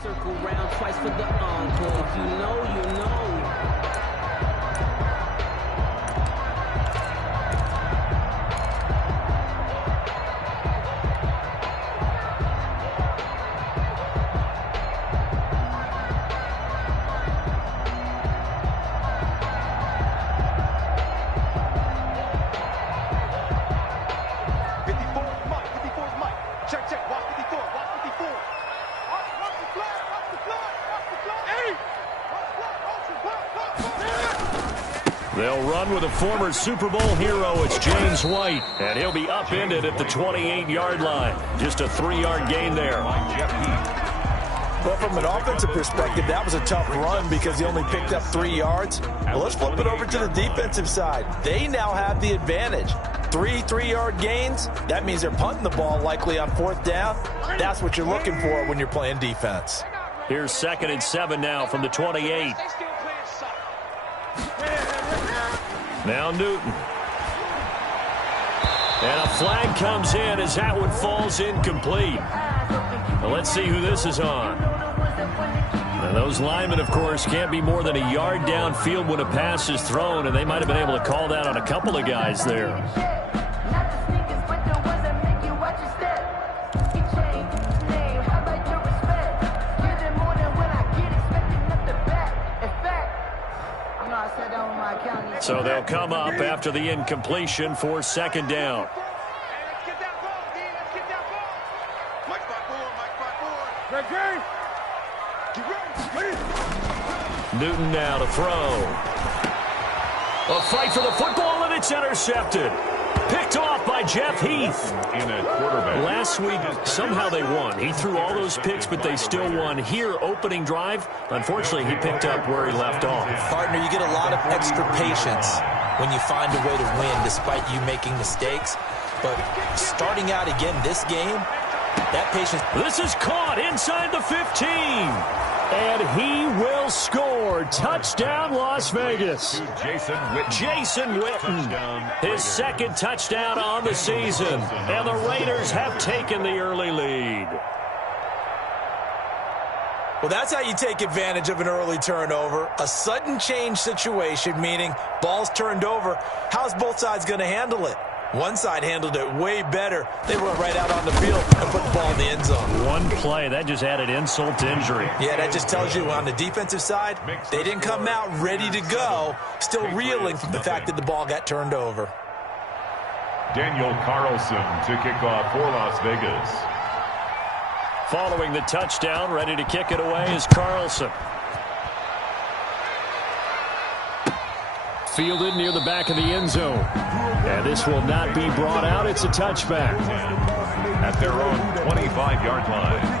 Circle round twice for the encore. If you know, you know. They'll run with a former Super Bowl hero. It's James White, and he'll be upended at the 28-yard line. Just a 3-yard gain there. Well, from an offensive perspective, that was a tough run because he only picked up 3 yards. Well, let's flip it over to the defensive side. They now have the advantage. 3-3-yard gains, that means they're punting the ball likely on 4th down. That's what you're looking for when you're playing defense. Here's 2nd and 7 now from the 28. Now Newton. And a flag comes in as that one falls incomplete. Now let's see who this is on. And those linemen, of course, can't be more than a yard downfield when a pass is thrown, and they might have been able to call that on a couple of guys there. So they'll come up after the incompletion for 2nd down. Newton now to throw. A fight for the football, and it's intercepted. Picked off by Jeff Heath. Last week, somehow they won. He threw all those picks, but they still won. Here, opening drive, unfortunately, he picked up where he left off. Partner, you get a lot of extra patience when you find a way to win despite you making mistakes. But starting out again this game, that patience. This is caught inside the 15. And he will score. Touchdown, Las Vegas. Jason Witten. His 2nd touchdown on the season. And the Raiders have taken the early lead. Well, that's how you take advantage of an early turnover. A sudden change situation, meaning ball's turned over. How's both sides going to handle it? One side handled it way better. They went right out on the field and put the ball in the end zone. One play, that just added insult to injury. Yeah, that just tells you on the defensive side, they didn't come out ready to go, still reeling from the fact that the ball got turned over. Daniel Carlson to kick off for Las Vegas. Following the touchdown, ready to kick it away is Carlson. Fielded near the back of the end zone. And this will not be brought out. It's a touchback. At their own 25-yard line.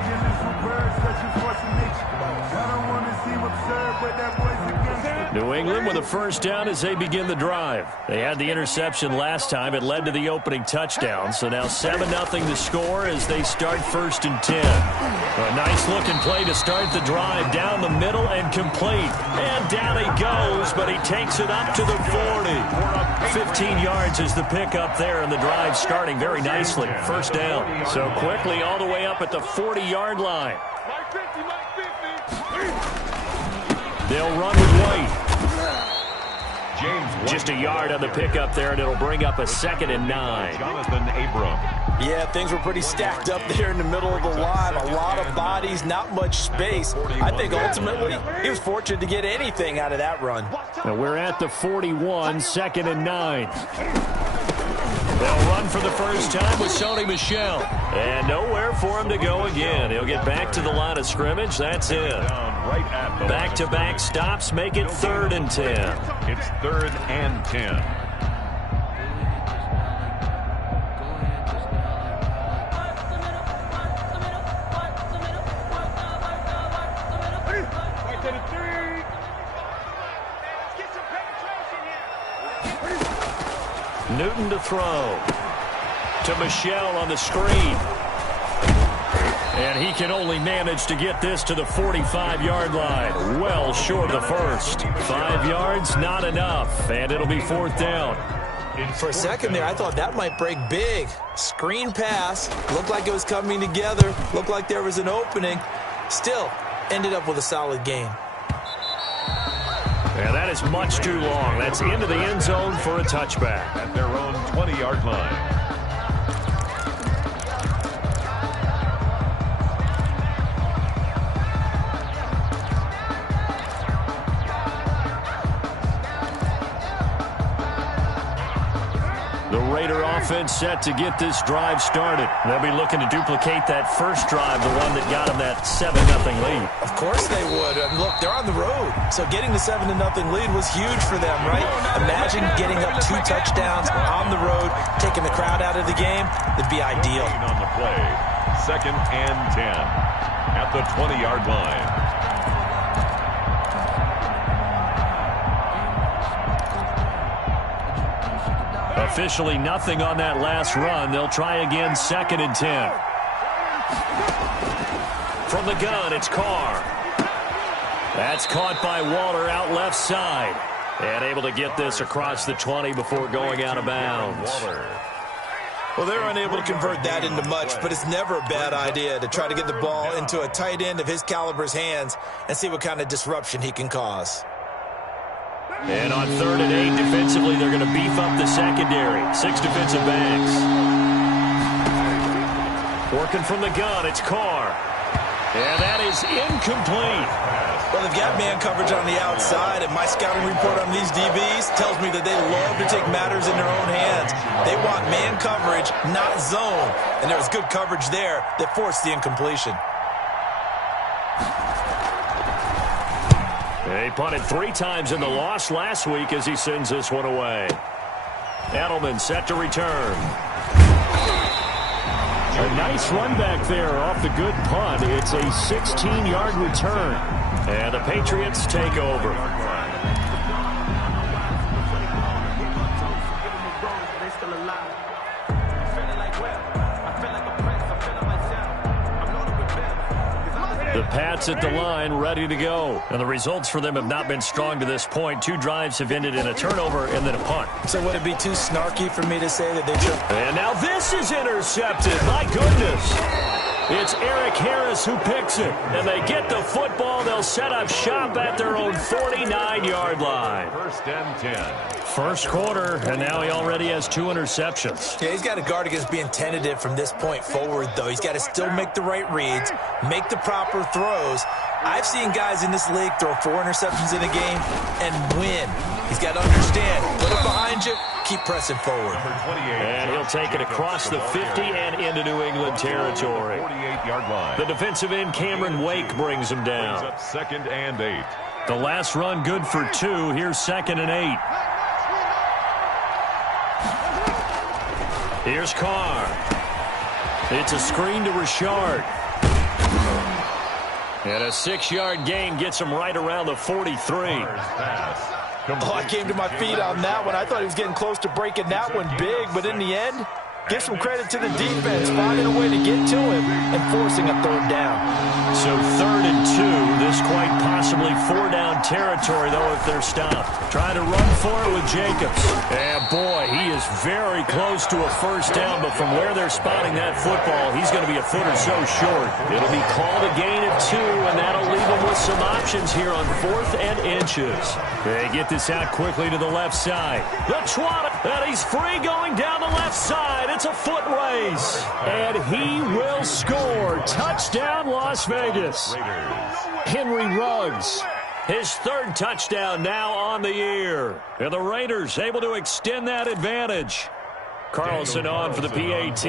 New England with a 1st down as they begin the drive. They had the interception last time. It led to the opening touchdown. So now 7-0 the score as they start 1st and 10. A nice-looking play to start the drive down the middle and complete. And down he goes, but he takes it up to the 40. 15 yards is the pickup there, and the drive starting very nicely. 1st down. So quickly all the way up at the 40-yard line. They'll run with White. Just a yard on the pickup there, and it'll bring up a 2nd and 9. Jonathan Abram. Yeah, things were pretty stacked up there in the middle of the line. A lot of bodies, not much space. I think ultimately he was fortunate to get anything out of that run. Now we're at the 41, 2nd and 9. They'll run for the first time with Sony Michel. And nowhere for him to go again. He'll get back to the line of scrimmage. That's it. Back-to-back stops make it 3rd and 10. It's 3rd and 10. Newton to throw. To Michel on the screen. And he can only manage to get this to the 45-yard line. Well short of the first. 5 yards, not enough. And it'll be 4th down. For a second there, I thought that might break big. Screen pass. Looked like it was coming together. Looked like there was an opening. Still, ended up with a solid game. And that is much too long. That's into the end zone for a touchback. At their own 20-yard line. The Raider offense set to get this drive started. They'll be looking to duplicate that first drive, the one that got them that 7-0 lead. Of course they would. And look, they're on the road. So getting the 7-0 lead was huge for them, right? Imagine getting up 2 touchdowns on the road, taking the crowd out of the game. It'd be ideal. On the play, 2nd and 10 at the 20-yard line. Officially nothing on that last run. They'll try again 2nd and 10. From the gun, it's Carr. That's caught by Waller out left side. And able to get this across the 20 before going out of bounds. Well, they're unable to convert that into much, but it's never a bad idea to try to get the ball into a tight end of his caliber's hands and see what kind of disruption he can cause. And on 3rd and 8, defensively, they're going to beef up the secondary. 6 defensive backs. Working from the gun, it's Carr. And that is incomplete. Well, they've got man coverage on the outside, and my scouting report on these DBs tells me that they love to take matters in their own hands. They want man coverage, not zone. And there was good coverage there that forced the incompletion. He punted 3 times in the loss last week as he sends this one away. Edelman set to return. A nice run back there off the good punt. It's a 16-yard return. And the Patriots take over. The Pats at the line, ready to go. And the results for them have not been strong to this point. 2 drives have ended in a turnover and then a punt. So would it be too snarky for me to say that they took... And now this is intercepted. My goodness. It's Eric Harris who picks it. And they get the football. They'll set up shop at their own 49-yard line. 1st and 10. First quarter, and now he already has 2 interceptions. Yeah, he's got to guard against being tentative from this point forward, though. He's got to still make the right reads, make the proper throws. I've seen guys in this league throw 4 interceptions in a game and win. He's got to understand, put it behind you, keep pressing forward. And he'll take it across the 50 and into New England territory. 48-yard line. The defensive end, Cameron Wake, brings him down. Up 2nd and 8. The last run good for 2. Here's 2nd and 8. Here's Carr. It's a screen to Richard. And a 6-yard gain gets him right around the 43. Oh, I came to my feet on that one. I thought he was getting close to breaking that one big, but in the end, give some credit to the defense, finding a way to get to him and forcing a 3rd down. So 3rd and 2, this quite possibly 4-down territory, though, if they're stopped. Trying to run for it with Jacobs. And, boy, he is very close to a 1st down, but from where they're spotting that football, he's going to be a foot or so short. It'll be called a gain of 2, and that'll leave him with some options here on 4th and inches. They get this out quickly to the left side. The trot, and he's free going down the left side. It's a foot race, and he will score. Touchdown, Las Vegas. Henry Ruggs, his 3rd touchdown now on the year. And the Raiders able to extend that advantage. Carlson on for the PAT.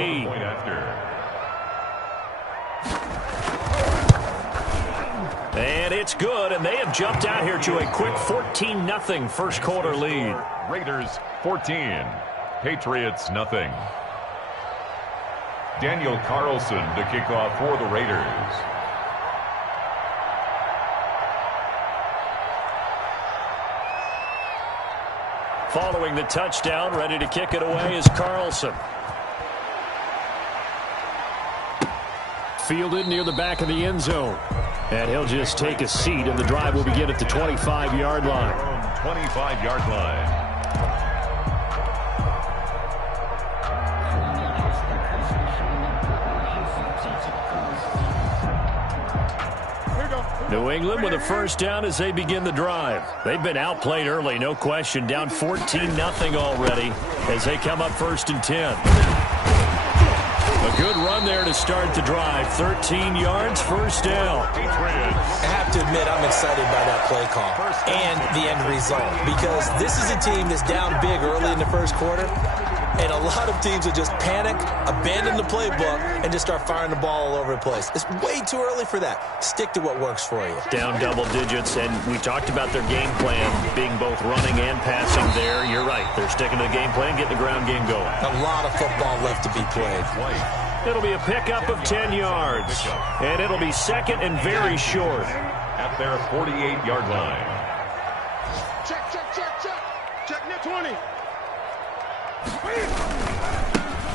And it's good, and they have jumped out here to a quick 14-0 first quarter lead. Raiders 14, Patriots nothing. Daniel Carlson to kick off for the Raiders. Following the touchdown, ready to kick it away is Carlson. Fielded near the back of the end zone. And he'll just take a seat, and the drive will begin at the 25-yard line. 25-yard line. New England with a first down as they begin the drive. They've been outplayed early, no question. Down 14-0 already as they come up 1st and 10. A good run there to start the drive. 13 yards, first down. I have to admit, I'm excited by that play call and the end result, because this is a team that's down big early in the first quarter, and a lot of teams will just panic, abandon the playbook, and just start firing the ball all over the place. It's way too early for that. Stick to what works for you. Down double digits, and we talked about their game plan being both running and passing there. You're right. They're sticking to the game plan, getting the ground game going. A lot of football left to be played. It'll be a pickup of 10 yards, and it'll be second and very short. At their 48-yard line. Check near 20.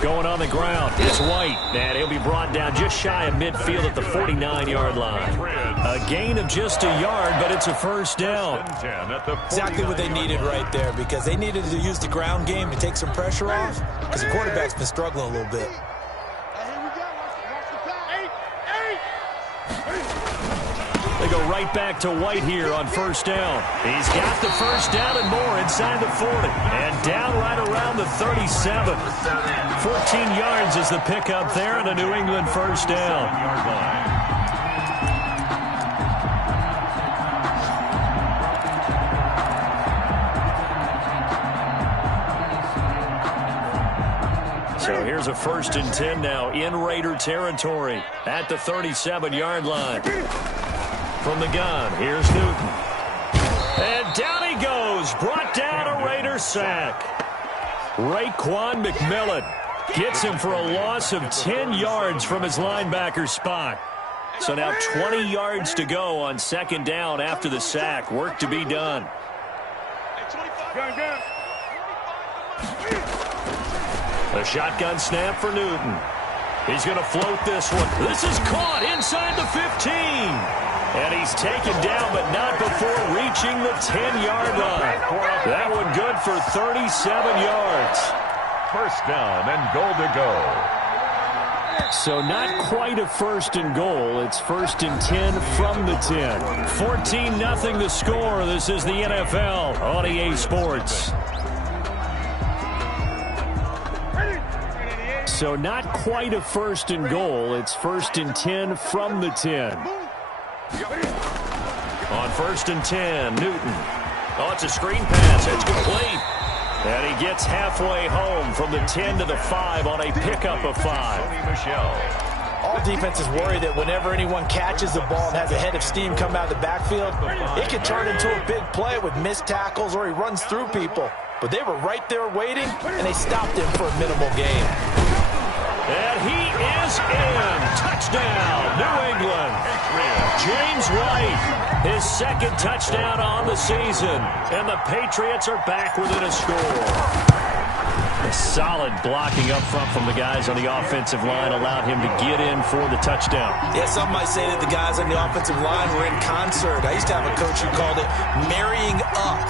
Going on the ground, it's White, and he'll be brought down just shy of midfield at the 49-yard line. A gain of just a yard, but it's a first down. Exactly what they needed right there, because they needed to use the ground game to take some pressure off, because the quarterback's been struggling a little bit. They go right back to White here on first down. He's got the first down and more inside the 40. And down right around the 37. 14 yards is the pickup there and a New England first down. So here's a 1st and 10 now in Raider territory at the 37-yard line. From the gun, here's Newton. And down he goes. Brought down a Raider sack. Raekwon McMillan gets him for a loss of 10 yards from his linebacker spot. So now 20 yards to go on 2nd down after the sack. Work to be done. A shotgun snap for Newton. He's going to float this one. This is caught inside the 15. And he's taken down, but not before reaching the 10-yard line. That one good for 37 yards. First down and goal to go. So not quite a 1st and goal. It's 1st and 10 from the 10. 14-0 the score. This is the NFL on EA Sports. So not quite a 1st and goal. It's 1st and 10 from the 10. On 1st and 10, Newton. Oh, it's a screen pass. It's complete. And he gets halfway home from the 10 to the 5 on a pickup of 5. All defenses worry that whenever anyone catches the ball and has a head of steam come out of the backfield, it can turn into a big play with missed tackles or he runs through people. But they were right there waiting, and they stopped him for a minimal gain. And he is in. Touchdown, New England. James White, his 2nd touchdown on the season. And the Patriots are back within a score. A solid blocking up front from the guys on the offensive line allowed him to get in for the touchdown. Yeah, some might say that the guys on the offensive line were in concert. I used to have a coach who called it marrying up,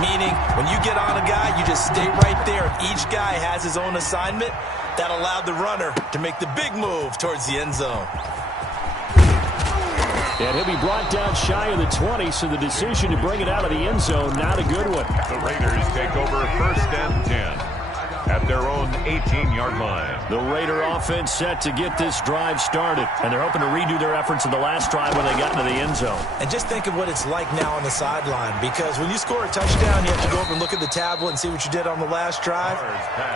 meaning when you get on a guy, you just stay right there. Each guy has his own assignment. That allowed the runner to make the big move towards the end zone. And he'll be brought down shy of the 20, so the decision to bring it out of the end zone, not a good one. The Raiders take over 1st and 10 at their own 18-yard line. The Raider offense set to get this drive started, and they're hoping to redo their efforts in the last drive when they got into the end zone. And just think of what it's like now on the sideline, because when you score a touchdown, you have to go over and look at the tablet and see what you did on the last drive.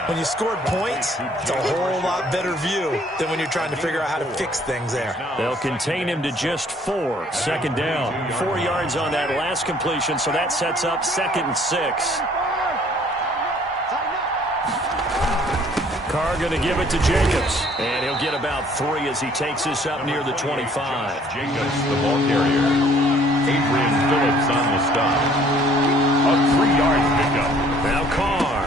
When you scored points, it's a whole lot better view than when you're trying to figure out how to fix things there. They'll contain him to just 4. 2nd down. 4 yards on that last completion, so that sets up 2nd and 6. Carr going to give it to Jacobs. And he'll get about 3 as he takes this up near the 25. Jacobs, the ball carrier. Adrian Phillips on the stop. A 3-yard pickup. Now Carr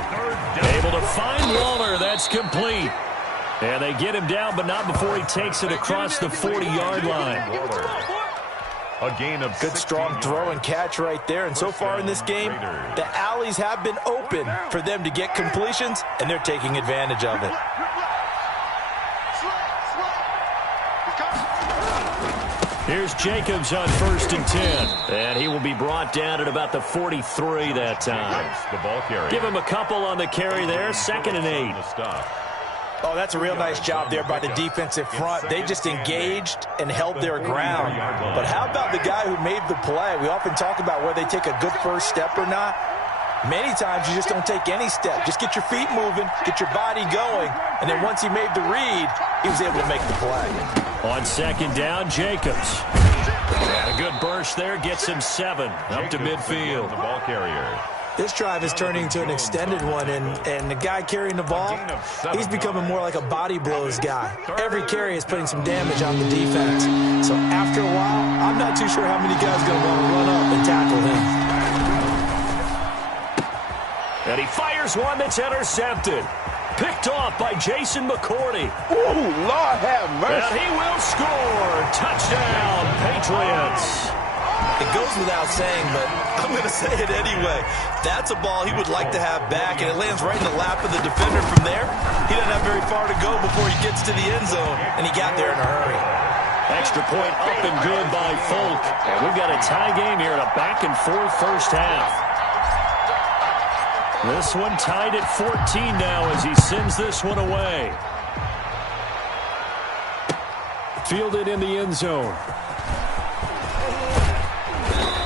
able to find Waller. That's complete. And they get him down, but not before he takes it across the 40-yard line. A gain of good, strong throw and catch right there. And so far in this game, the alleys have been open for them to get completions, and they're taking advantage of it. Here's Jacobs on 1st and 10. And he will be brought down at about the 43 that time. The ball carrier. Give him a couple on the carry there. 2nd and 8. Oh, that's a real nice job there by the defensive front. They just engaged and held their ground. But how about the guy who made the play? We often talk about whether they take a good first step or not. Many times you just don't take any step. Just get your feet moving, get your body going, and then once he made the read, he was able to make the play. On 2nd down, Jacobs. And a good burst there, gets him 7 up to midfield. The ball carrier. This drive is turning into an extended one, and the guy carrying the ball, he's becoming more like a body blows guy. Every carry is putting some damage on the defense. So after a while, I'm not too sure how many guys are going to want to run up and tackle him. And he fires one that's intercepted. Picked off by Jason McCourty. Ooh, Lord have mercy. And he will score. Touchdown, Patriots. It goes without saying, but I'm going to say it anyway. That's a ball he would like to have back, and it lands right in the lap of the defender from there. He doesn't have very far to go before he gets to the end zone, and he got there in a hurry. Extra point up and good by Folk. And we've got a tie game here in a back-and-forth first half. This one tied at 14 now as he sends this one away. Fielded in the end zone.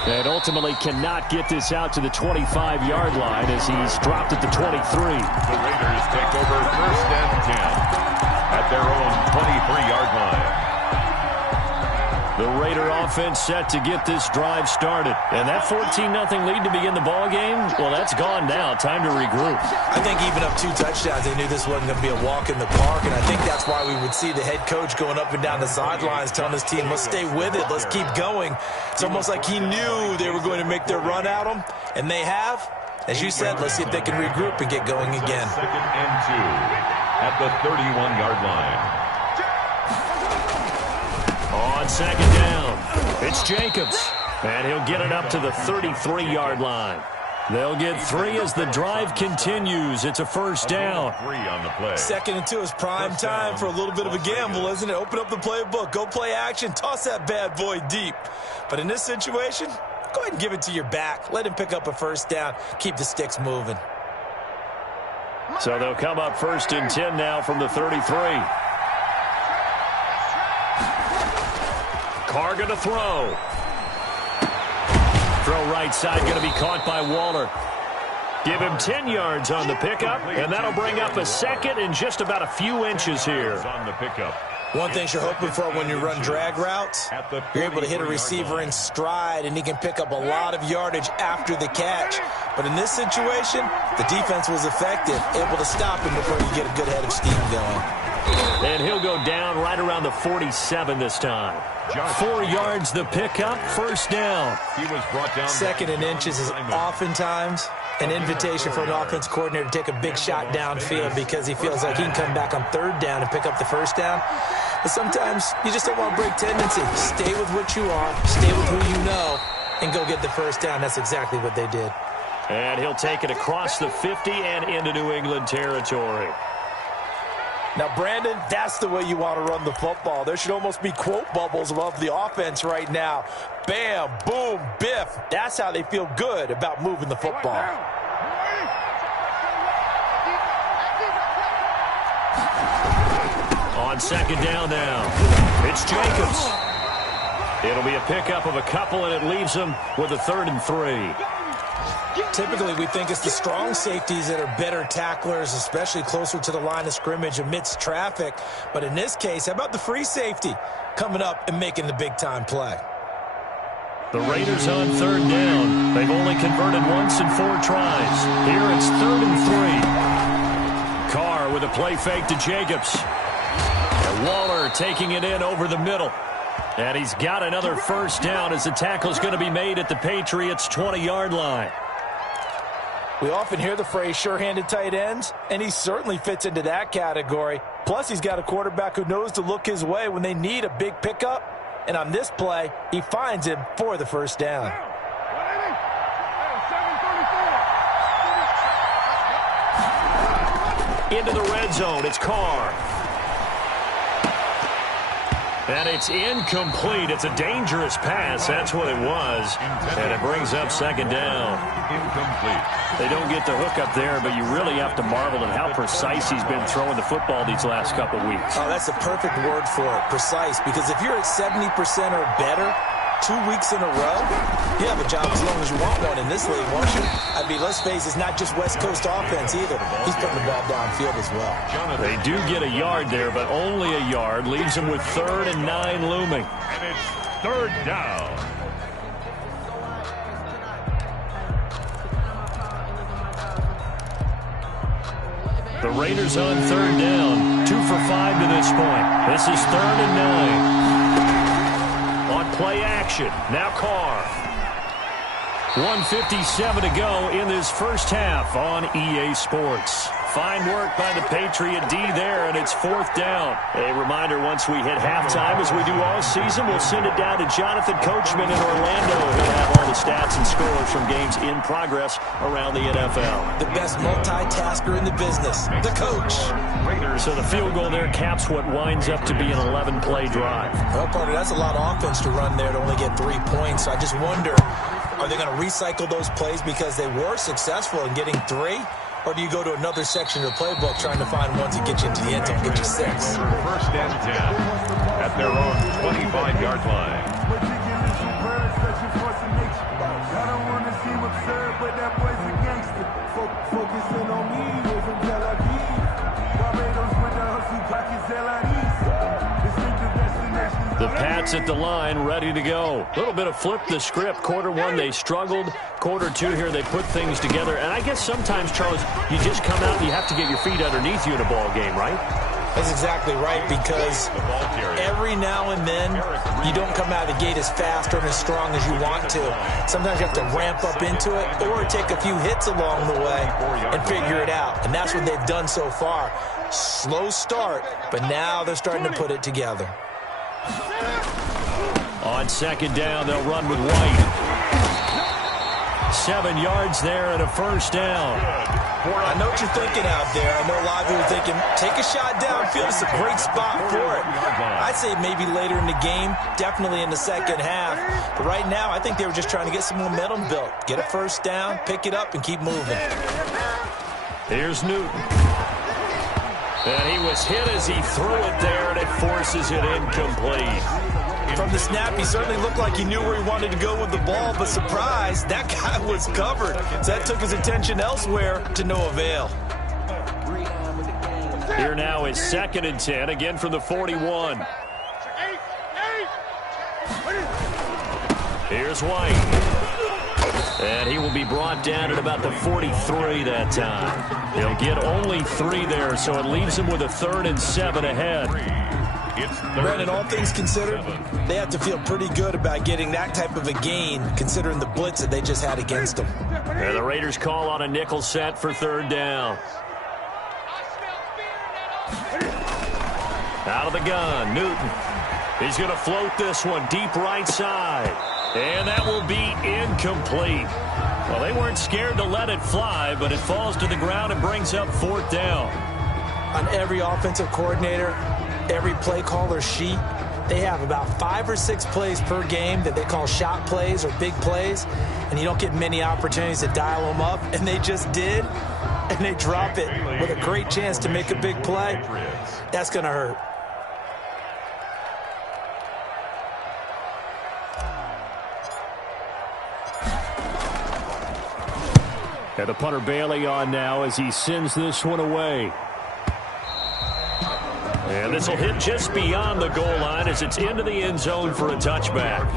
And ultimately cannot get this out to the 25-yard line as he's dropped at the 23. The Raiders take over 1st and 10 at their own 23-yard line. The Raider offense set to get this drive started. And that 14-0 lead to begin the ball game, well, that's gone now. Time to regroup. I think even up 2 touchdowns, they knew this wasn't going to be a walk in the park, and I think that's why we would see the head coach going up and down the sidelines telling his team, let's stay with it, let's keep going. It's almost like he knew they were going to make their run at him, and they have. As you said, let's see if they can regroup and get going again. 2nd and 2 at the 31-yard line. On 2nd down, it's Jacobs. And he'll get it up to the 33-yard line. They'll get 3 as the drive continues. It's a 1st down. 3 on the play. 2nd and 2 is prime time for a little bit of a gamble, isn't it? Open up the playbook, go play action, toss that bad boy deep. But in this situation, go ahead and give it to your back. Let him pick up a 1st down. Keep the sticks moving. So they'll come up 1st and 10 now from the 33. Carr going to throw. Throw right side going to be caught by Waller. Give him 10 yards on the pickup, and that'll bring up a 2nd and just about a few inches here. On the pickup. One thing you're hoping for when you run drag routes, you're able to hit a receiver in stride, and he can pick up a lot of yardage after the catch. But in this situation, the defense was effective, able to stop him before you get a good head of steam going. And he'll go down right around the 47 this time. 4 yards the pickup, 1st down. He was brought down. 2nd and inches is oftentimes an invitation for an offense coordinator to take a big shot downfield because he feels like he can come back on 3rd down and pick up the 1st down. But sometimes you just don't want to break tendency. Stay with what you are, stay with who you know, and go get the 1st down. That's exactly what they did. And he'll take it across the 50 and into New England territory. Now, Brandon, that's the way you want to run the football. There should almost be quote bubbles above the offense right now. Bam, boom, biff. That's how they feel good about moving the football. On 2nd down now, it's Jacobs. It'll be a pickup of a couple, and it leaves them with a 3rd and 3. Typically, we think it's the strong safeties that are better tacklers, especially closer to the line of scrimmage amidst traffic. But in this case, how about the free safety coming up and making the big-time play? The Raiders on 3rd down. They've only converted once in 4 tries. Here it's 3rd and 3. Carr with a play fake to Jacobs. And Waller taking it in over the middle. And he's got another 1st down as the tackle's going to be made at the Patriots' 20-yard line. We often hear the phrase sure-handed tight ends, and he certainly fits into that category. Plus, he's got a quarterback who knows to look his way when they need a big pickup. And on this play, he finds him for the 1st down. Into the red zone, it's Carr. And it's incomplete. It's a dangerous pass. That's what it was. And it brings up second down. Incomplete. They don't get the hook up there, but you really have to marvel at how precise he's been throwing the football these last couple weeks. Oh, that's the perfect word for it, precise. Because if you're at 70% or better 2 weeks in a row, you have a job as long as you want one in this league, won't you? I mean, let's face it, it's not just West Coast offense either. He's putting the ball downfield as well. They do get a yard there, but only a yard. Leaves them with 3rd and 9 looming. And it's 3rd down. The Raiders on 3rd down. 2 for 5 to this point. This is 3rd and 9. On play action. Now Carr. 1:57 to go in this first half on EA Sports. Fine work by the Patriot D there, and it's 4th down. A reminder, once we hit halftime, as we do all season, we'll send it down to Jonathan Coachman in Orlando. He'll have all the stats and scores from games in progress around the NFL. The best multitasker in the business, the coach. So the field goal there caps what winds up to be an 11-play drive. Well, partner, that's a lot of offense to run there to only get 3 points. So I just wonder, are they going to recycle those plays because they were successful in getting 3? Or do you go to another section of the playbook trying to find ones that get you into the end zone, get you 6? 1st and 10 at their own 25-yard line. The Pats at the line, ready to go. A little bit of flip the script. Quarter 1, they struggled. Quarter 2 here, they put things together. And I guess sometimes, Charles, you just come out and you have to get your feet underneath you in a ball game, right? That's exactly right, because every now and then you don't come out of the gate as fast or as strong as you want to. Sometimes you have to ramp up into it or take a few hits along the way and figure it out. And that's what they've done so far. Slow start, but now they're starting to put it together. On 2nd down, they'll run with White. 7 yards there and a 1st down. I know what you're thinking out there. I know a lot of people are thinking, take a shot downfield. It's a great spot for it. I'd say maybe later in the game, definitely in the second half. But right now, I think they were just trying to get some momentum built. Get a 1st down, pick it up, and keep moving. Here's Newton. And he was hit as he threw it there, and it forces it incomplete. From the snap, he certainly looked like he knew where he wanted to go with the ball, but surprise, that guy was covered. So that took his attention elsewhere to no avail. Here now is 2nd and 10, again from the 41. Here's White. And he will be brought down at about the 43 that time. He'll get only 3 there, so it leaves him with a 3rd and 7 ahead. Brandon, all things considered, they have to feel pretty good about getting that type of a gain, considering the blitz that they just had against them. And the Raiders call on a nickel set for 3rd down. Out of the gun, Newton. He's going to float this one deep right side. And that will be incomplete. Well, they weren't scared to let it fly, but it falls to the ground and brings up 4th down. On every offensive coordinator, every play caller sheet, they have about 5 or 6 plays per game that they call shot plays or big plays, and you don't get many opportunities to dial them up, and they just did, and they drop it with a great chance to make a big play. That's going to hurt. And the punter Bailey on now as he sends this one away. And this will hit just beyond the goal line as it's into the end zone for a touchback.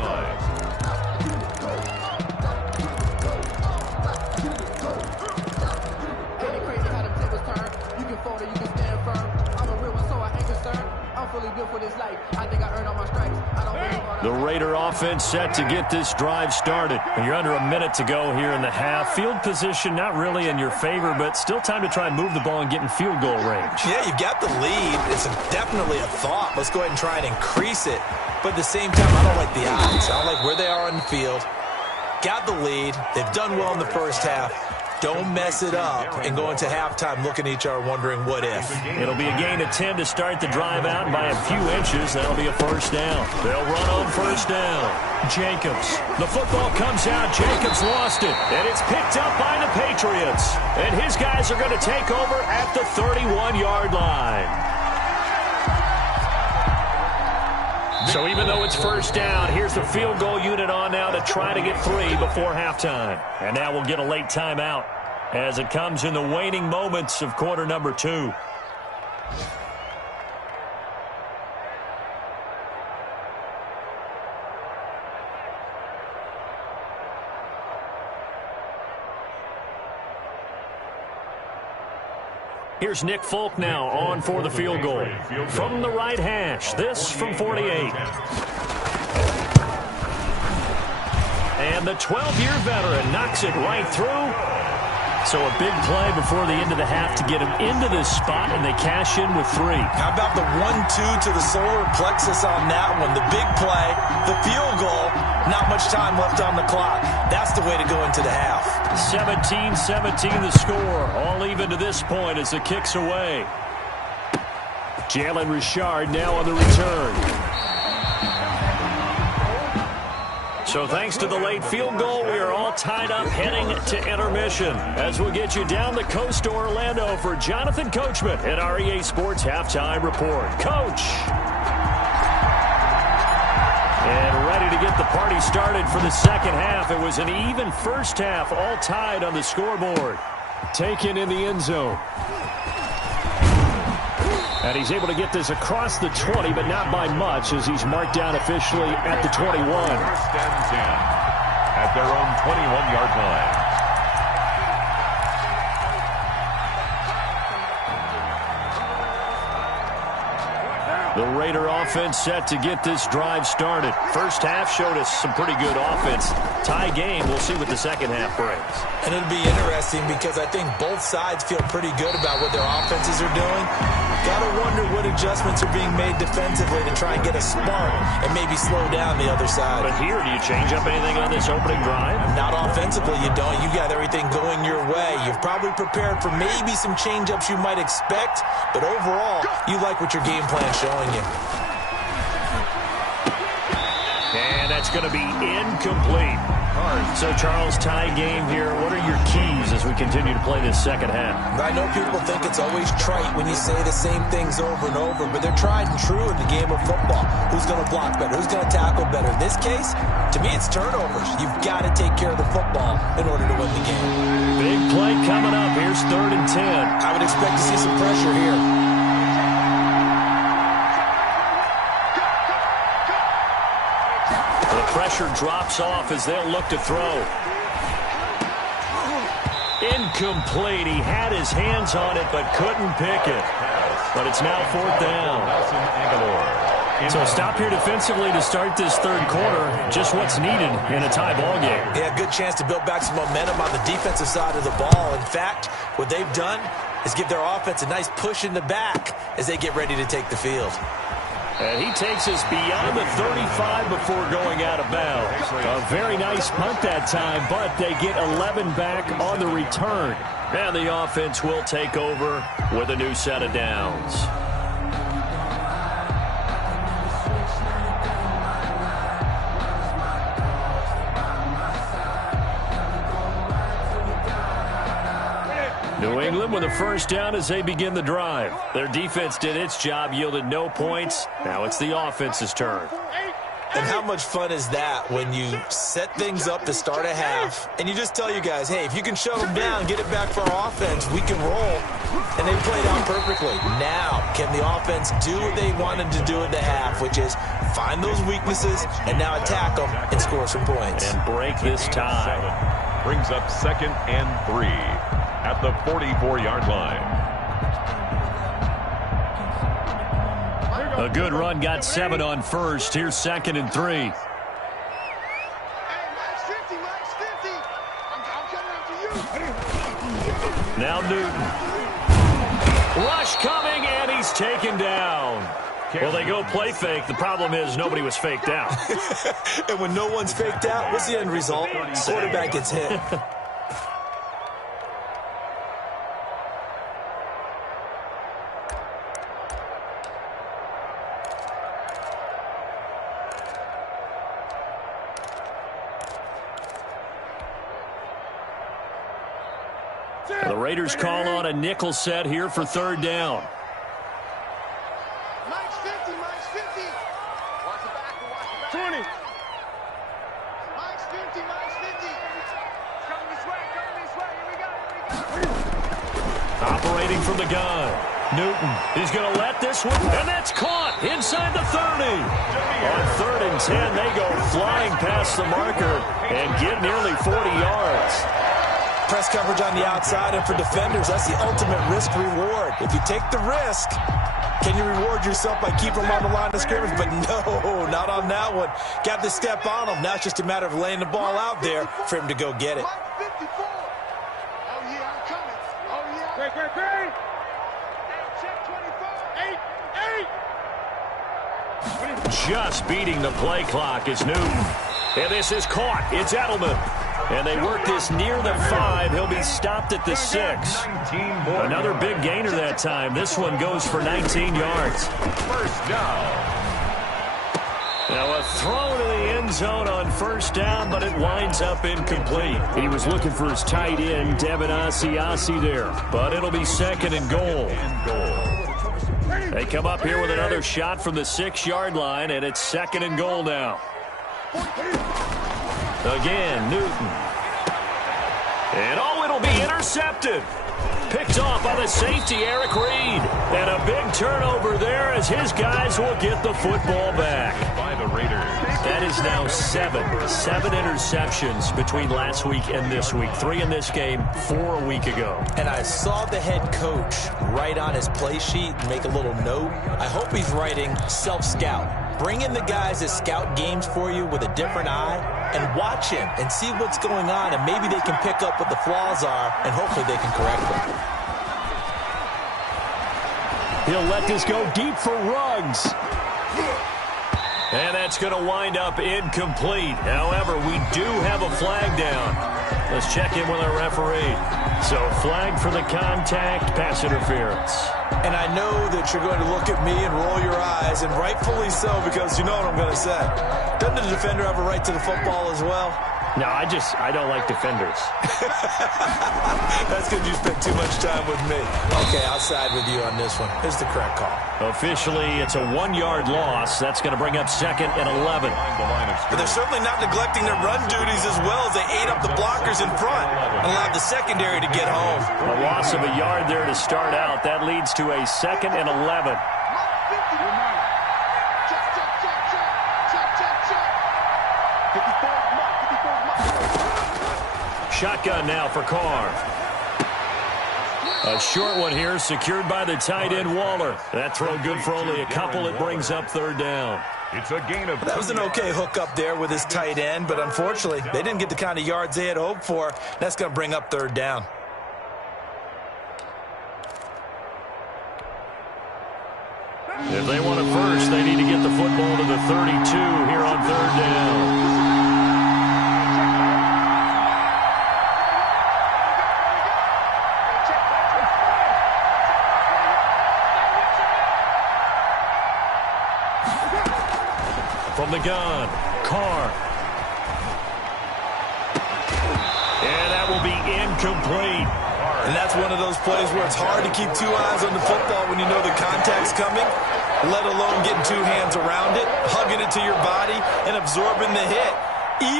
The Raider offense set to get this drive started. And you're under a minute to go here in the half. Field position not really in your favor, but still time to try and move the ball and get in field goal range. Yeah, you've got the lead. It's definitely a thought. Let's go ahead and try and increase it. But at the same time, I don't like the odds. I don't like where they are on the field. Got the lead. They've done well in the first half. Don't mess it up and go into halftime looking at each other wondering what if. It'll be a gain of 10 to start the drive out, and by a few inches, that'll be a first down. They'll run on first down. Jacobs. The football comes out. Jacobs lost it, and it's picked up by the Patriots. And his guys are going to take over at the 31-yard line. So even though it's first down, here's the field goal unit on now to try to get 3 before halftime. And now we'll get a late timeout as it comes in the waning moments of quarter number 2. Here's Nick Folk now on for the field goal. From the right hash, this from 48. And the 12-year veteran knocks it right through. So a big play before the end of the half to get him into this spot, and they cash in with 3. How about the 1-2 to the solar plexus on that one? The big play, the field goal, not much time left on the clock. That's the way to go into the half. 17-17 the score, all even to this point as the kick's away. Jalen Richard now on the return. So thanks to the late field goal, we are all tied up heading to intermission. As we'll get you down the coast to Orlando for Jonathan Coachman at our EA Sports Halftime Report. Coach! And ready to get the party started for the second half. It was an even first half, all tied on the scoreboard. Taken in the end zone. And he's able to get this across the 20, but not by much, as he's marked down officially at the 21. First and 10 at their own 21-yard line. The Raider offense set to get this drive started. First half showed us some pretty good offense. Tie game, we'll see what the second half brings. And it'll be interesting because I think both sides feel pretty good about what their offenses are doing. Got to wonder what adjustments are being made defensively to try and get a spark and maybe slow down the other side. But here, do you change up anything on this opening drive? Not offensively, you don't. You got everything going your way. You've probably prepared for maybe some change-ups you might expect, but overall, you like what your game plan's showing you. And that's going to be incomplete. So, Charles, tie game here. What are your keys as we continue to play this second half? I know people think it's always trite when you say the same things over and over, but they're tried and true in the game of football. Who's going to block better? Who's going to tackle better? In this case, to me, it's turnovers. You've got to take care of the football in order to win the game. Big play coming up. Here's 3rd and 10. I would expect to see some pressure here. Pressure drops off as they'll look to throw. Incomplete. He had his hands on it but couldn't pick it. But it's now 4th down. So stop here defensively to start this third quarter. Just what's needed in a tie ball game. Yeah, good chance to build back some momentum on the defensive side of the ball. In fact, what they've done is give their offense a nice push in the back as they get ready to take the field. And he takes us beyond the 35 before going out of bounds. A very nice punt that time, but they get 11 back on the return. And the offense will take over with a new set of downs. New England with a first down as they begin the drive. Their defense did its job, yielded no points. Now it's the offense's turn. And how much fun is that when you set things up to start a half and you just tell you guys, hey, if you can shut them down, get it back for our offense, we can roll. And they played out perfectly. Now, can the offense do what they wanted to do at the half, which is find those weaknesses and now attack them and score some points. And break this tie. Brings up 2nd and 3. At the 44-yard line. A good run got 7 on first. Here's 2nd and 3. Now Newton. Rush coming, and he's taken down. Well, they go play fake. The problem is nobody was faked out. And when no one's faked out, what's the end result? Quarterback gets hit. The Raiders call on a nickel set here for third down. Mike's 50, Mike's 50. Watch the back, watch the back. 20. Mike's 50, Mike's 50. Coming this way, here we go. Operating from the gun. Newton, he's going to let this one, and that's caught inside the 30. On 3rd and 10, they go flying past the marker and get nearly 40 yards. Press coverage on the outside, and for defenders, that's the ultimate risk-reward. If you take the risk, can you reward yourself by keeping them on the line of scrimmage? But no, not on that one. Got to step on them. Now it's just a matter of laying the ball out there for him to go get it. Mike 54. Oh, yeah, I'm coming. Oh, yeah. Great. Check 24. 8. Just beating the play clock is Newton. And this is caught. It's Edelman. And they work this near the 5. He'll be stopped at the 6. Another big gainer that time. This one goes for 19 yards. First down. Now a throw to the end zone on first down, but it winds up incomplete. He was looking for his tight end, Devin Asiasi there. But it'll be 2nd and goal. They come up here with another shot from the 6-yard line, and it's 2nd and goal now. Again, Newton. And it'll be intercepted. Picked off by the safety, Eric Reed. And a big turnover there as his guys will get the football back. By the Raiders. That is now 7 interceptions between last week and this week. 3 in this game, 4 a week ago. And I saw the head coach write on his play sheet and make a little note. I hope he's writing self-scout. Bring in the guys that scout games for you with a different eye and watch him and see what's going on, and maybe they can pick up what the flaws are, and hopefully they can correct them. He'll let this go deep for Ruggs. And that's going to wind up incomplete. However, we do have a flag down. Let's check in with our referee. So, flag for the contact, pass interference. And I know that you're going to look at me and roll your eyes, and rightfully so, because you know what I'm going to say. Doesn't the defender have a right to the football as well? No, I don't like defenders. That's because you spent too much time with me. Okay, I'll side with you on this one. Here's the correct call. Officially, it's a 1-yard loss. That's going to bring up 2nd and 11. But they're certainly not neglecting their run duties as well as they ate up the blockers in front and allowed the secondary to get home. A loss of a yard there to start out. That leads to a 2nd and 11. Shotgun now for Carr. A short one here, secured by the tight end Waller. That throw good for only a couple. It brings up 3rd down. It's a gain of... That was an okay hook up there with his tight end, but unfortunately, they didn't get the kind of yards they had hoped for. That's going to bring up 3rd down. If they want it first, they need to get the football to the 32 here on 3rd down. From the gun, Carr. And that will be incomplete. And that's one of those plays where it's hard to keep 2 eyes on the football when you know the contact's coming, let alone getting 2 hands around it, hugging it to your body, and absorbing the hit,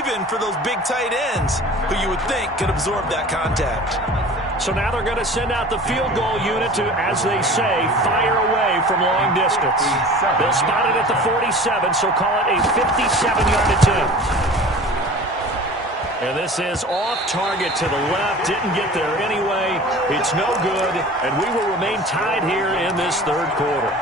even for those big tight ends who you would think could absorb that contact. So now they're going to send out the field goal unit to, as they say, fire away from long distance. They'll spot it at the 47, so call it a 57-yard attempt. And this is off target to the left. Didn't get there anyway. It's no good, and we will remain tied here in this 3rd quarter.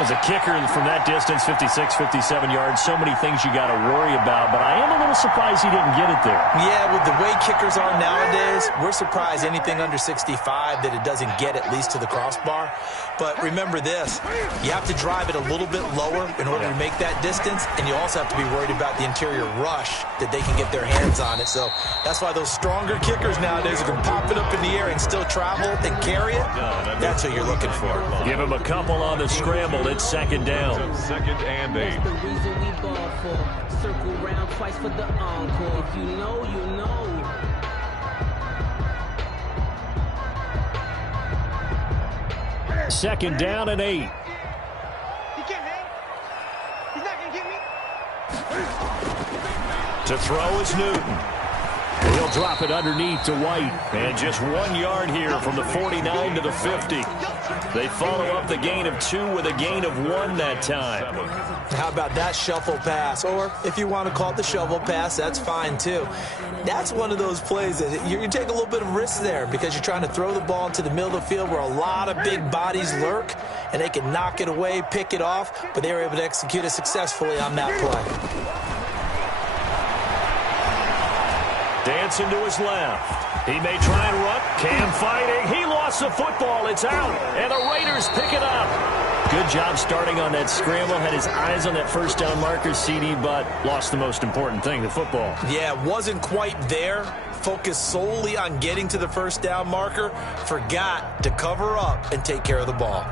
As a kicker from that distance, 56, 57 yards, so many things you got to worry about, but I am a little surprised he didn't get it there. Yeah, with the way kickers are nowadays, we're surprised anything under 65 that it doesn't get at least to the crossbar. But remember this, you have to drive it a little bit lower in order to make that distance, and you also have to be worried about the interior rush that they can get their hands on it. So that's why those stronger kickers nowadays who can pop it up in the air and still travel and carry it, that's what you're looking for. Give him a couple on the scramble. It's 2nd down. 2nd and 8. That's the reason we ball for. Circle round twice for the encore. If you know, you know. Second down and 8. He can't hang. He's not going to get me. To throw is Newton. He'll drop it underneath to White. And just 1 yard here from the 49 to the 50. They follow up the gain of 2 with a gain of 1 that time. How about that shuffle pass? Or if you want to call it the shovel pass, that's fine too. That's one of those plays that you take a little bit of risk there because you're trying to throw the ball into the middle of the field where a lot of big bodies lurk, and they can knock it away, pick it off, but they were able to execute it successfully on that play. Dancing to his left. He may try and run. Cam fighting. He lost the football. It's out. And the Raiders pick it up. Good job starting on that scramble. Had his eyes on that first down marker, CD, but lost the most important thing, the football. Yeah, wasn't quite there. Focused solely on getting to the first down marker. Forgot to cover up and take care of the ball.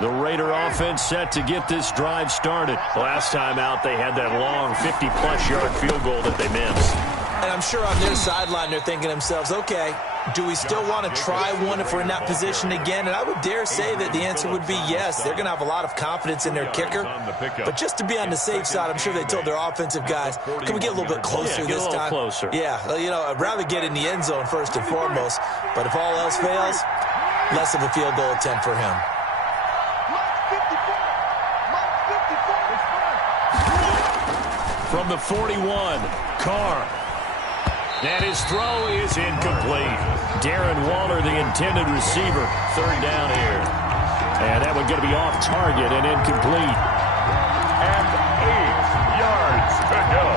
The Raider offense set to get this drive started. Last time out, they had that long 50-plus yard field goal that they missed. And I'm sure on their sideline, they're thinking to themselves, okay, do we still want to try one if we're in that position again? And I would dare say that the answer would be yes. They're going to have a lot of confidence in their kicker. But just to be on the safe side, I'm sure they told their offensive guys, can we get a little bit closer this time? Closer. Yeah, you know, I'd rather get in the end zone first and foremost. But if all else fails, less of a field goal attempt for him. From the 41, Carr. And his throw is incomplete. Darren Waller, the intended receiver. Third down here. And that one going to be off target and incomplete. And 8 yards to go.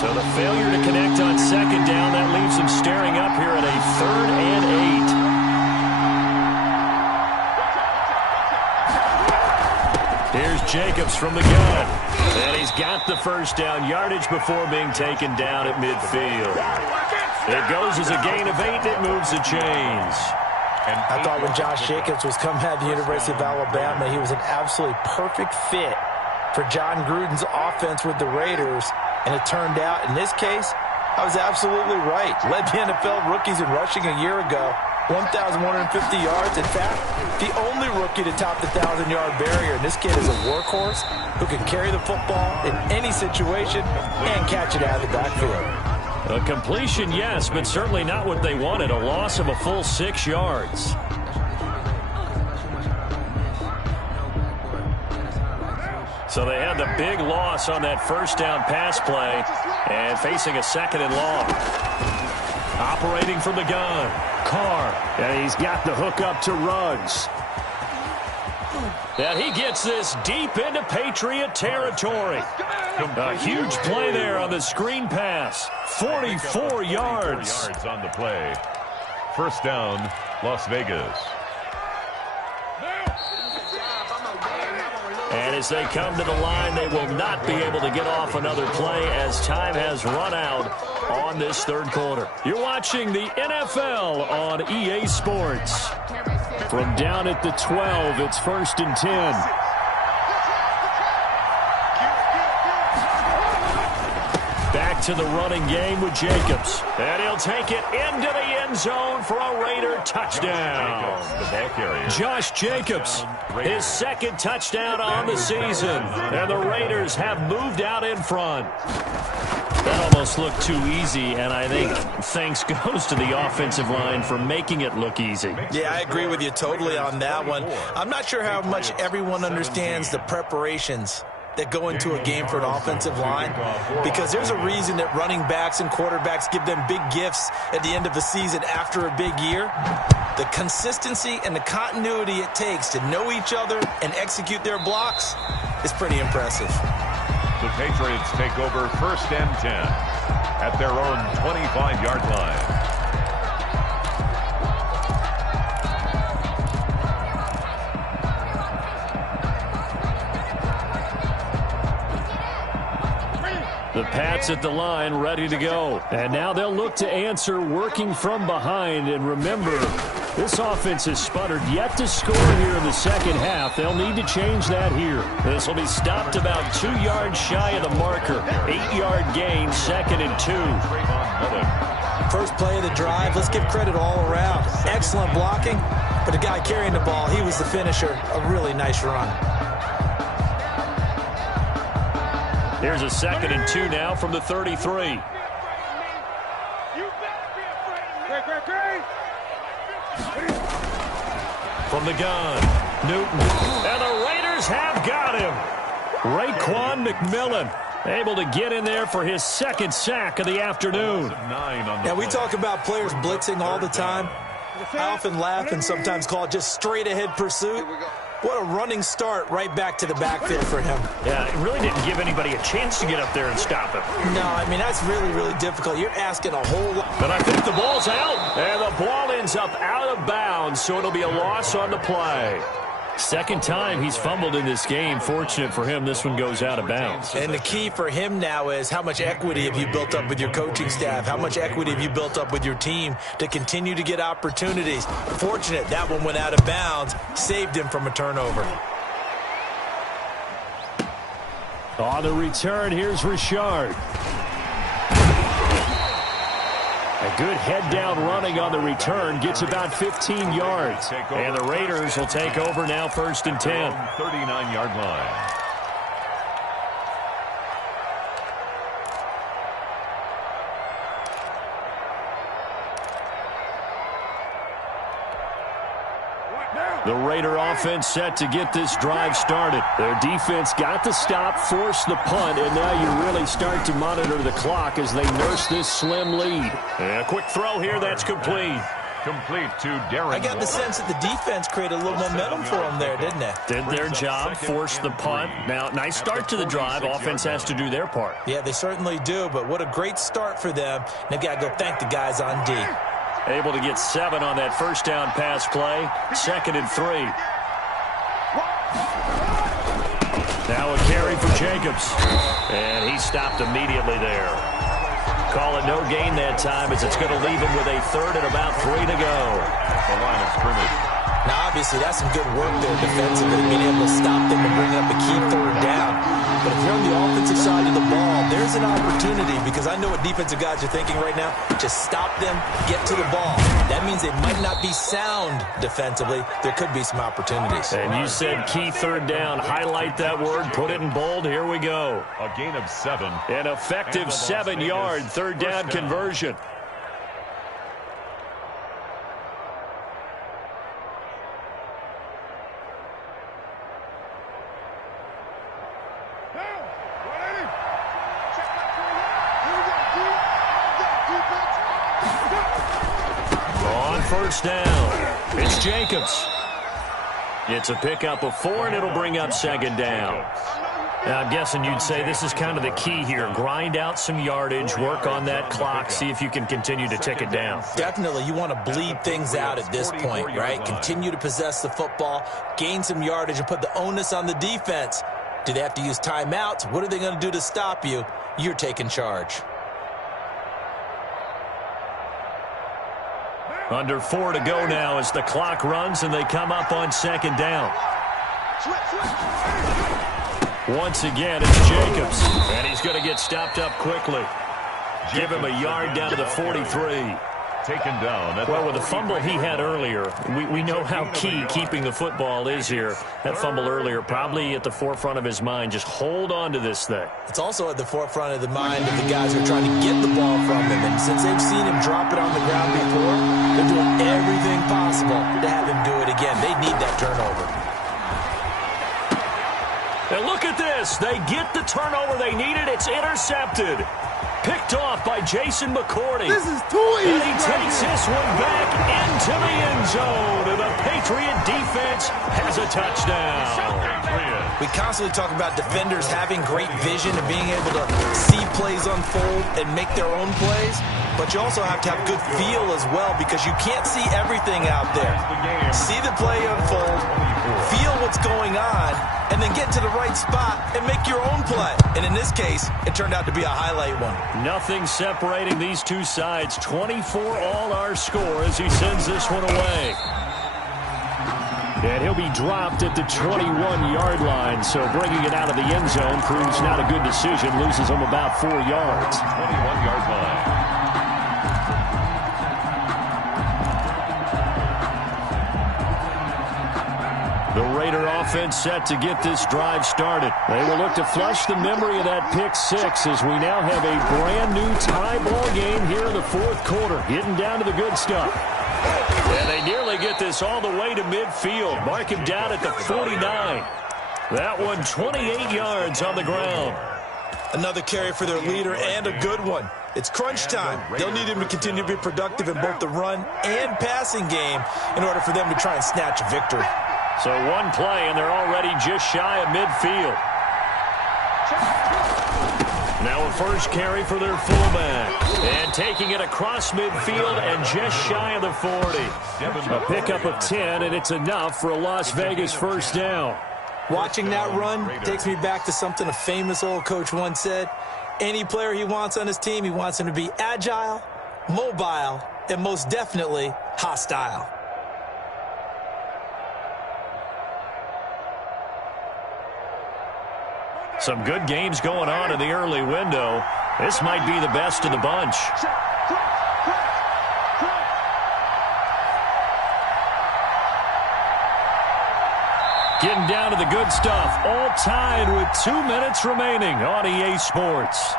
So the failure to connect on second down, that leaves him staring up here at a 3rd and 8. Here's Jacobs from the gun. And he's got the first down yardage before being taken down at midfield. It goes as a gain of 8, and it moves the chains. I thought when Josh Jacobs was coming out of the University of Alabama, he was an absolutely perfect fit for John Gruden's offense with the Raiders. And it turned out, in this case, I was absolutely right. Led the NFL rookies in rushing a year ago. 1,150 yards. In fact, the only rookie to top the 1,000-yard barrier. And this kid is a workhorse who can carry the football in any situation and catch it out of the backfield. A completion, yes, but certainly not what they wanted. A loss of a full 6 yards. So they had the big loss on that first down pass play and facing a 2nd and long. Operating from the gun, Carr, and he's got the hook up to Ruggs. And he gets this deep into Patriot territory. A huge play there on the screen pass. 44 yards. On the play. First down, Las Vegas. And as they come to the line, they will not be able to get off another play as time has run out on this 3rd quarter. You're watching the NFL on EA Sports. From down at the 12, it's 1st and 10. Back to the running game with Jacobs. And he'll take it into the end zone for a Raider touchdown. Josh Jacobs, his 2nd touchdown on the season. And the Raiders have moved out in front. That almost looked too easy, and I think thanks goes to the offensive line for making it look easy. Yeah, I agree with you totally on that one. I'm not sure how much everyone understands the preparations that go into a game for an offensive line, because there's a reason that running backs and quarterbacks give them big gifts at the end of a season after a big year. The consistency and the continuity it takes to know each other and execute their blocks is pretty impressive. The Patriots take over 1st and 10 at their own 25-yard line. The Pats at the line ready to go. And now they'll look to answer working from behind. And remember, This offense has sputtered yet to score here in the second half. They'll need to change that here. This will be stopped about 2 yards shy of the marker. 8-yard gain, 2nd and 2. First play of the drive, let's give credit all around. Excellent blocking, but the guy carrying the ball, he was the finisher. A really nice run. Here's a 2nd and 2 now from the 33. From the gun, Newton. And the Raiders have got him. Raekwon McMillan able to get in there for his 2nd sack of the afternoon. Yeah, we talk about players blitzing all the time. I often laugh and sometimes call it just straight-ahead pursuit. What a running start right back to the backfield for him. Yeah, it really didn't give anybody a chance to get up there and stop him. No, I mean, that's really, really difficult. You're asking a whole lot. But I think the ball's out. And the ball ends up out of bounds, so it'll be a loss on the play. 2nd time he's fumbled in this game. Fortunate for him, this one goes out of bounds. And the key for him now is how much equity have you built up with your coaching staff? How much equity have you built up with your team to continue to get opportunities? Fortunate that one went out of bounds, saved him from a turnover. On the return, here's Richard. A good head-down running on the return gets about 15 yards. And the Raiders will take over now 1st and 10. 39-yard line. The Raider offense set to get this drive started. Their defense got the stop, forced the punt, and now you really start to monitor the clock as they nurse this slim lead. And a quick throw here, that's complete. Complete to Darren. I got the sense that the defense created a little momentum for them there, didn't it? Did their job, forced the punt. Now, nice start to the drive. Offense has to do their part. Yeah, they certainly do, but what a great start for them. They've got to go thank the guys on D. Able to get 7 on that first down pass play. 2nd and 3. Now a carry for Jacobs. And he stopped immediately there. Call it no gain that time as it's going to leave him with a 3rd and about 3 to go. The line of scrimmage. Now, obviously, that's some good work there defensively, being able to stop them and bring up a key 3rd down. But if you're on the offensive side of the ball, there's an opportunity because I know what defensive guys are thinking right now. Just stop them, get to the ball. That means they might not be sound defensively. There could be some opportunities. And you said key 3rd down. Highlight that word. Put it in bold. Here we go. A gain of 7. An effective 7-yard 3rd down conversion. First down. It's Jacobs. It's a pickup of 4, and it'll bring up 2nd down. Now, I'm guessing you'd say this is kind of the key here. Grind out some yardage, work on that clock, see if you can continue to tick it down. Definitely, you want to bleed things out at this point, right? Continue to possess the football, gain some yardage, and put the onus on the defense. Do they have to use timeouts? What are they going to do to stop you? You're taking charge. Under 4 to go now as the clock runs and they come up on 2nd down. Once again, it's Jacobs, and he's going to get stopped up quickly. Give him a yard down to the 43. Taken down. Well, with the fumble he had earlier, we know how key keeping the football is here. That fumble earlier probably at the forefront of his mind. Just hold on to this thing. It's also at the forefront of the mind of the guys who are trying to get the ball from him. And since they've seen him drop it on the ground before, they're doing everything possible to have him do it again. They need that turnover. And look at this. They get the turnover they needed. It's intercepted. Picked off by Jason McCourty. This is too easy. And he takes this one back into the end zone. And the Patriot defense has a touchdown. We constantly talk about defenders having great vision and being able to see plays unfold and make their own plays. But you also have to have good feel as well because you can't see everything out there. See the play unfold, feel what's going on, and then get to the right spot and make your own play. And in this case, it turned out to be a highlight one. Nothing separating these two sides. 24 all our score as he sends this one away. And he'll be dropped at the 21-yard line, so bringing it out of the end zone proves not a good decision. Loses him about 4 yards. 21-yard line. The Raider offense set to get this drive started. They will look to flush the memory of that pick six as we now have a brand-new tie ball game here in the fourth quarter. Getting down to the good stuff. And they nearly get this all the way to midfield. Mark him down at the 49. That one 28 yards on the ground. Another carry for their leader and a good one. It's crunch time. They'll need him to continue to be productive in both the run and passing game in order for them to try and snatch a victory. So one play, and they're already just shy of midfield. Now a first carry for their fullback. And taking it across midfield and just shy of the 40. A pickup of 10, and it's enough for a Las Vegas first down. Watching that run takes me back to something a famous old coach once said. Any player he wants on his team, he wants him to be agile, mobile, and most definitely hostile. Some good games going on in the early window. This might be the best of the bunch. Getting down to the good stuff. All tied with 2 minutes remaining on EA Sports.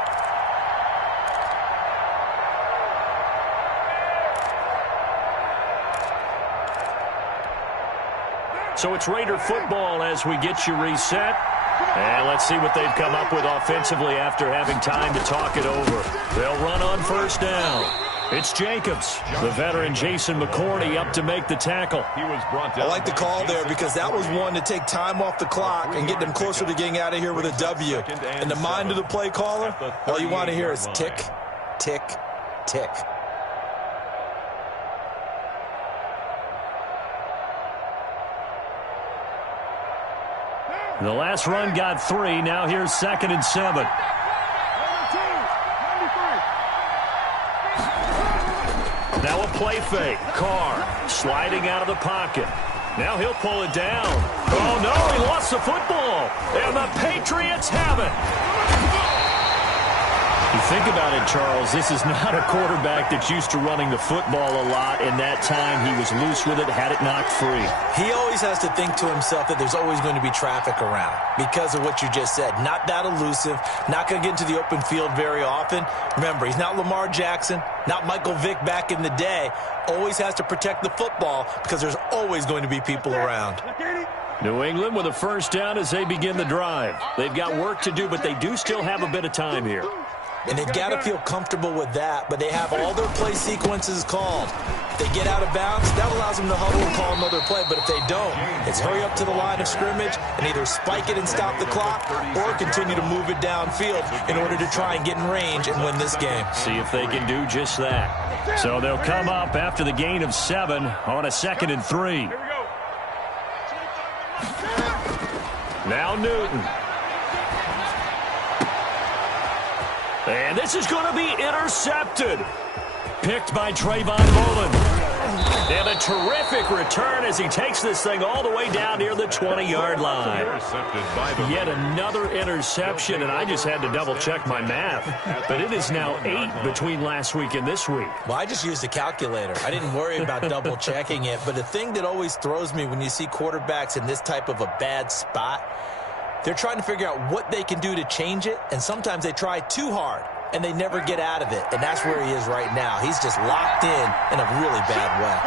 So it's Raider football as we get you reset. And let's see what they've come up with offensively after having time to talk it over. They'll run on first down. It's Jacobs. The veteran Jason McCourty up to make the tackle. I like the call there because that was one to take time off the clock and get them closer to getting out of here with a W. In the mind of the play caller, all you want to hear is tick, tick, tick. The last run got 3. Now here's 2nd and 7. Now a play fake. Carr sliding out of the pocket. Now he'll pull it down. Oh, no, he lost the football. And the Patriots have it. You think about it, Charles, this is not a quarterback that's used to running the football a lot. In that time, he was loose with it, had it knocked free. He always has to think to himself that there's always going to be traffic around because of what you just said. Not that elusive, not going to get into the open field very often. Remember, he's not Lamar Jackson, not Michael Vick back in the day. Always has to protect the football because there's always going to be people around. New England with a first down as they begin the drive. They've got work to do, but they do still have a bit of time here. And they've got to feel comfortable with that, but they have all their play sequences called. If they get out of bounds, that allows them to huddle and call another play, but if they don't, it's hurry up to the line of scrimmage and either spike it and stop the clock or continue to move it downfield in order to try and get in range and win this game. See if they can do just that. So they'll come up after the gain of 7 on a 2nd and 3. Now Newton. And this is going to be intercepted. Picked by Trayvon Mullen. And a terrific return as he takes this thing all the way down near the 20-yard line. Yet another interception, and I just had to double-check my math. But it is now 8 between last week and this week. Well, I just used a calculator. I didn't worry about double-checking it. But the thing that always throws me when you see quarterbacks in this type of a bad spot, they're trying to figure out what they can do to change it, and sometimes they try too hard, and they never get out of it, and that's where he is right now. He's just locked in a really bad way.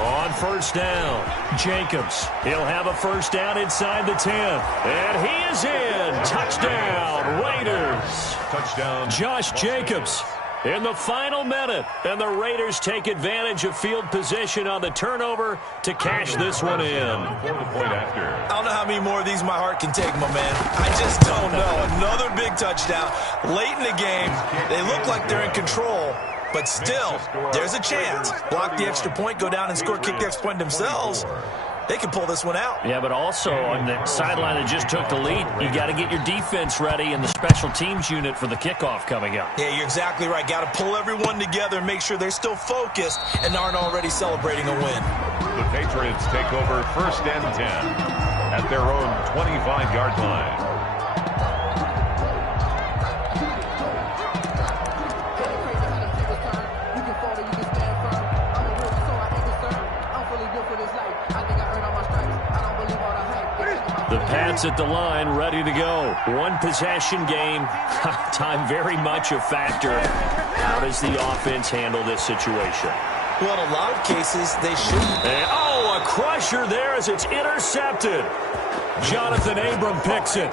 On first down, Jacobs. He'll have a first down inside the 10, and he is in. Touchdown, Raiders. Touchdown. Josh Jacobs. In the final minute, and the Raiders take advantage of field position on the turnover to cash this one in. For the point after. I don't know how many more of these my heart can take, my man. I just don't know. Another big touchdown. Late in the game, they look like they're in control, but still, there's a chance. Block the extra point, go down and score, kick the extra point themselves. they can pull this one out. Yeah, but also on the sideline that just took the lead, you got to get your defense ready and the special teams unit for the kickoff coming up. Yeah, you're exactly right. Got to pull everyone together and make sure they're still focused and aren't already celebrating a win. The Patriots take over 1st and 10 at their own 25-yard line. The Pats at the line, ready to go. One possession game. Time very much a factor. How does the offense handle this situation? Well, in a lot of cases, they shouldn't. A crusher there as it's intercepted. Jonathan Abram picks it.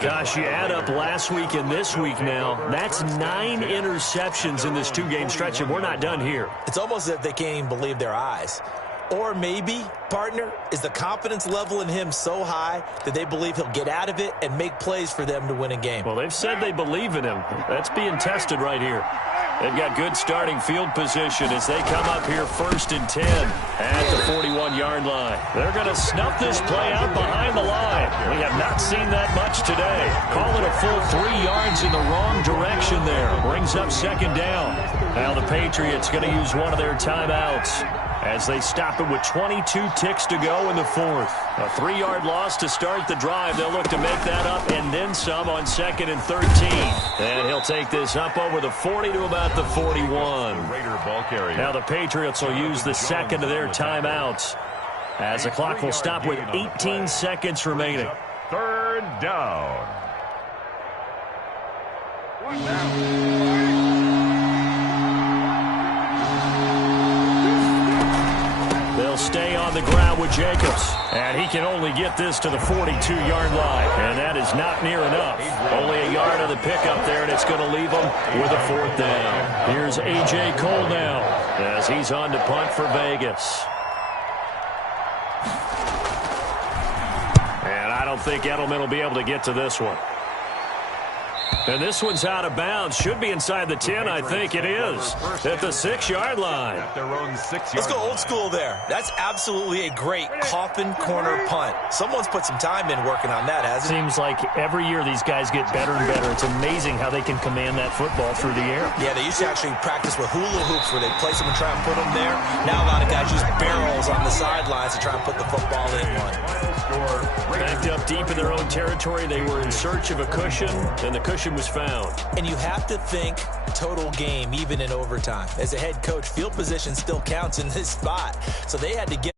Gosh, you add up last week and this week now. That's 9 interceptions in this 2-game stretch, and we're not done here. It's almost as if they can't even believe their eyes. Or maybe, partner, is the confidence level in him so high that they believe he'll get out of it and make plays for them to win a game. Well, they've said they believe in him. That's being tested right here. They've got good starting field position as they come up here 1st and 10 at the 41-yard line. They're going to snuff this play out behind the line. We have not seen that much today. Call it a full 3 yards in the wrong direction there. Brings up 2nd down. Now the Patriots going to use one of their timeouts as they stop it with 22 ticks to go in the 4th. A 3-yard loss to start the drive. They'll look to make that up and then some on 2nd and 13. And he'll take this up over the 40 to about the 41. Now the Patriots will use the 2nd of their timeouts as the clock will stop with 18 seconds remaining. 3rd down. They'll stay on the ground with Jacobs. And he can only get this to the 42-yard line. And that is not near enough. Only a yard of the pickup there, and it's going to leave them with a 4th down. Here's A.J. Cole now as he's on to punt for Vegas. And I don't think Edelman will be able to get to this one. And this one's out of bounds. Should be inside the 10. I think it is. At the 6-yard line. Let's go old school there. That's absolutely a great coffin corner punt. Someone's put some time in working on that, hasn't it? Seems like every year these guys get better and better. It's amazing how they can command that football through the air. Yeah, they used to actually practice with hula hoops where they place them and try and put them there. Now a lot of guys use barrels on the sidelines to try and put the football in one. Backed up deep in their own territory, they were in search of a cushion, and the cushion was found. And you have to think total game, even in overtime. As a head coach, field position still counts in this spot. So they had to get